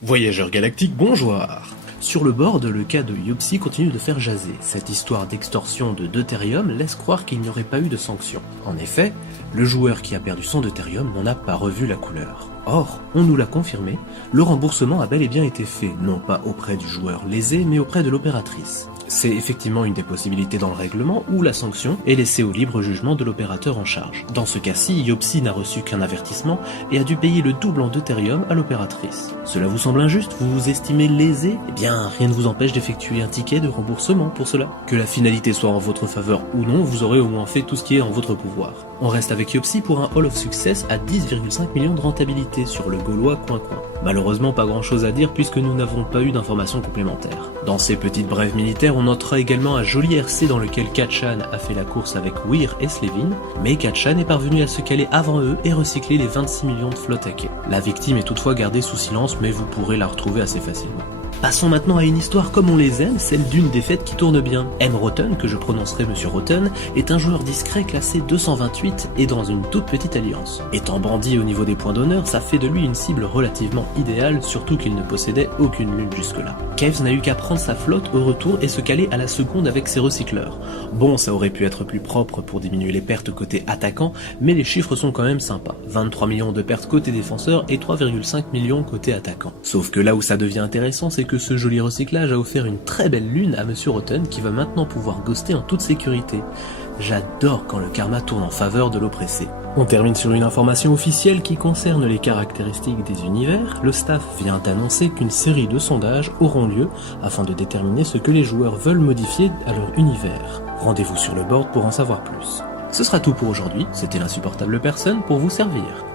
Voyageurs galactiques, bonjour. Sur le board, le cas de Yopsy continue de faire jaser. Cette histoire d'extorsion de deutérium laisse croire qu'il n'y aurait pas eu de sanction. En effet, le joueur qui a perdu son deutérium n'en a pas revu la couleur. Or, on nous l'a confirmé, le remboursement a bel et bien été fait, non pas auprès du joueur lésé, mais auprès de l'opératrice. C'est effectivement une des possibilités dans le règlement où la sanction est laissée au libre jugement de l'opérateur en charge. Dans ce cas-ci, Yopsy n'a reçu qu'un avertissement et a dû payer le double en deutérium à l'opératrice. Cela vous semble injuste? Vous vous estimez lésé? Eh bien, rien ne vous empêche d'effectuer un ticket de remboursement pour cela. Que la finalité soit en votre faveur ou non, vous aurez au moins fait tout ce qui est en votre pouvoir. On reste avec Yopsy pour un Hall of Success à 10,5 millions de rentabilité sur le gaulois Coin-Coin. Malheureusement, pas grand chose à dire puisque nous n'avons pas eu d'informations complémentaires. Dans ces petites brèves militaires, on notera également un joli RC dans lequel Katchan a fait la course avec Weir et Slevin, mais Katchan est parvenu à se caler avant eux et recycler les 26 millions de flotte à quai. La victime est toutefois gardée sous silence, mais vous pourrez la retrouver assez facilement. Passons maintenant à une histoire comme on les aime, celle d'une défaite qui tourne bien. M. Rotten, que je prononcerai Monsieur Rotten, est un joueur discret classé 228 et dans une toute petite alliance. Étant bandit au niveau des points d'honneur, ça fait de lui une cible relativement idéale, surtout qu'il ne possédait aucune lune jusque-là. Kevs n'a eu qu'à prendre sa flotte au retour et se caler à la seconde avec ses recycleurs. Bon, ça aurait pu être plus propre pour diminuer les pertes côté attaquant, mais les chiffres sont quand même sympas. 23 millions de pertes côté défenseur et 3,5 millions côté attaquant. Sauf que là où ça devient intéressant, c'est que ce joli recyclage a offert une très belle lune à Monsieur Rotten qui va maintenant pouvoir ghoster en toute sécurité. J'adore quand le karma tourne en faveur de l'oppressé. On termine sur une information officielle qui concerne les caractéristiques des univers. Le staff vient d'annoncer qu'une série de sondages auront lieu afin de déterminer ce que les joueurs veulent modifier à leur univers. Rendez-vous sur le board pour en savoir plus. Ce sera tout pour aujourd'hui, c'était l'insupportable personne pour vous servir.